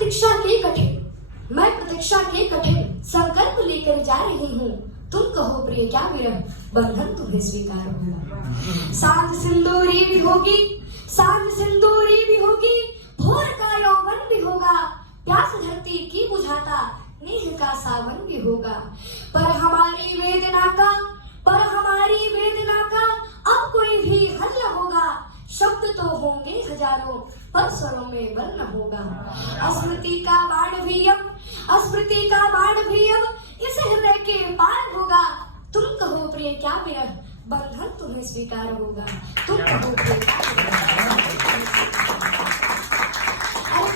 मैं प्रतीक्षा के कठिन संकल्प लेकर जा रही हूँ। तुम कहो प्रिय क्या विरह बंधन तुम्हें स्वीकार होगा। सांझ सिंदूरी भी होगी, सांझ सिंदूरी भी होगी, भोर का यौवन भी होगा, प्यास धरती की बुझाता नेह का सावन भी होगा। पर हमारी वेदना का अब कोई भी हल न होगा। शब्द तो होंगे हजारों पर स्वरों में बल न होगा। स्मृति का बाण भी अब इस हृदय के पार होगा। तुम कहो प्रिय क्या विरह बंधन तुम्हें स्वीकार होगा। तुम कहो प्रिय क्या विरह। अरे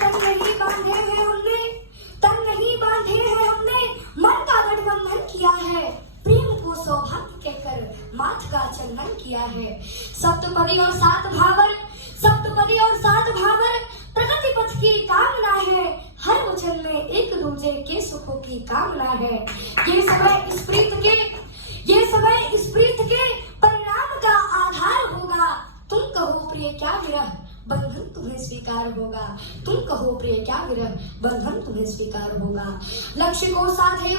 तन नहीं बांधे हैं हमने मन का गठबंधन किया है। प्रेम को सौभाग्य कहकर माथ का चंदन किया है। सप्तपदी और सात भावर प्रगति पथ की कामना है। हर वचन में एक दूजे के सुखों की कामना है। ये समय इस प्रीत के परिणाम का आधार होगा। तुम कहो प्रिय क्या विरह बंधन तुम्हें स्वीकार होगा। तुम कहो प्रिय क्या विरह बंधन तुम्हें स्वीकार होगा। लक्ष्य को साधे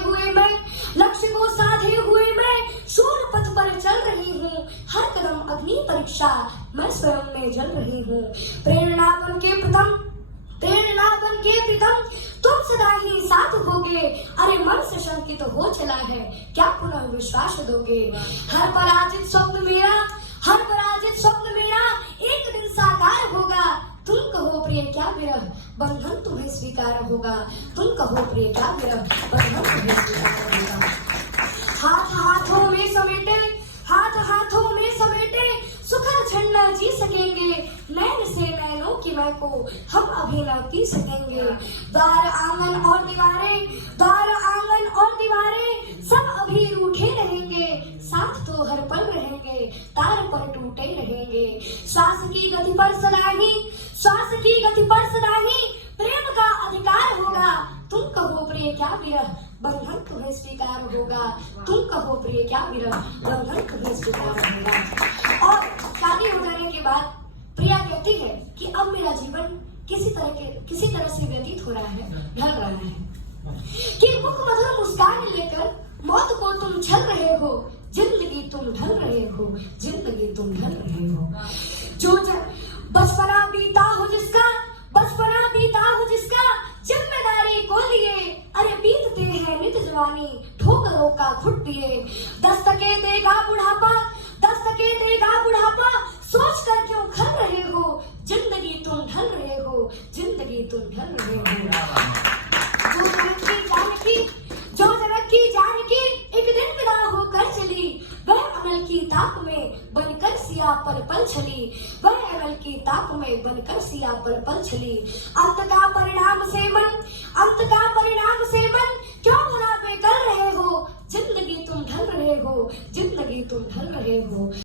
हुए मैं शूर पथ पर चल रही हूँ। हर कदम अग्नि परीक्षा मैं स्वयं में जल रही हूँ। प्रेरणा बन के प्रीतम तुम सदा ही साथ होगे। अरे मन से शंकित हो चला है क्या पुनः विश्वास दोगे। हर पराजित स्वप्न मेरा एक दिन साकार होगा। तुम कहो प्रिय क्या विरह बंधन तुम्हें स्वीकार होगा। तुम कहो प्रिय क्या विरह बंधन तुम्हें स्वीकार होगा। हाथ हाथों में समेटे सुखद क्षण जी सकेंगे। नैन से नैनों की मैं को हम अभी न पी सकेंगे। द्वार आंगन और दीवारें सब अभी रूठे रहेंगे। साथ तो हर पल रहेंगे तार पर टूटे रहेंगे। श्वास की गति पर सदाही प्रेम का अधिकार होगा। तुम कहो प्रिय क्या विरह बंधन तुम्हें स्वीकार होगा। तुम कहो प्रिय क्या विरह बंधन तुम्हें स्वीकार होगा। और शादी हो जाने के बाद प्रिया कहती है कि अब मेरा जीवन किसी तरह से व्यतीत हो रहा है, ढल रहा है कि मुख मधुर मुस्कान लेकर मौत को तुम छल रहे हो। जिंदगी तुम ढल रहे हो। जो बचपना बीता हो जिसका जिम्मेदारी को लिए। अरे बीतते हैं नित जवानी ठोकरों का खुद दिए। दस्तके देगा बुढ़ापा सोच कर क्यों खल रहे हो। जिंदगी तुम ढल रहे हो। जो जनक की जानकी एक दिन विदा होकर चली। वह अमल की ताक में बनकर सिया पल पल छली। अंत का परिणाम